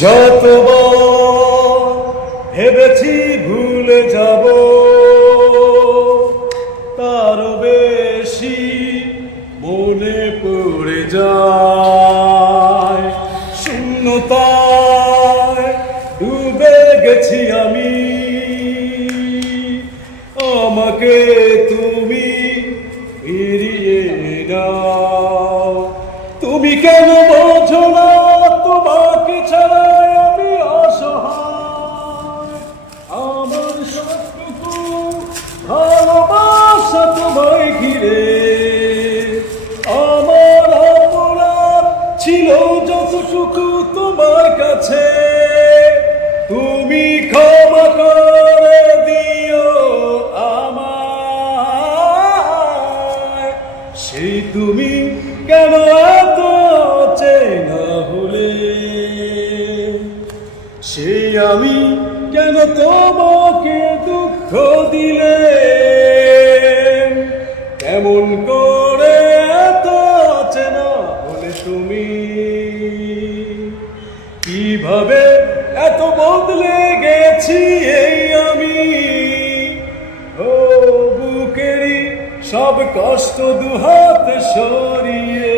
যতবার ভেবেছি ভুলে যাব, তার বেশি মনে পড়ে যায়। শূন্যতায় ডুবে গেছি আমি, আমাকে তুমি ফিরিয়ে নাও। তুমি কেন বোঝো না তোমাকে ছাড়া আমি অসহায়। আমার সবটুকু ভালোবাসা তোমায় ঘিরে, আমার অপরাধ ছিল যতটুকু তোমার কাছে। তুমি ক্ষমা করে দিও আমায়। সেই তুমি কেন এত চেনা হলে, সেই আমি কেন তোমাকে দুঃখ দিলে। কেমন করে এত চেনা হলে তুমি, কিভাবে এত বদলে গেছি এই আমি। ও বুকেরই সব কষ্ট দুহাত সরিয়ে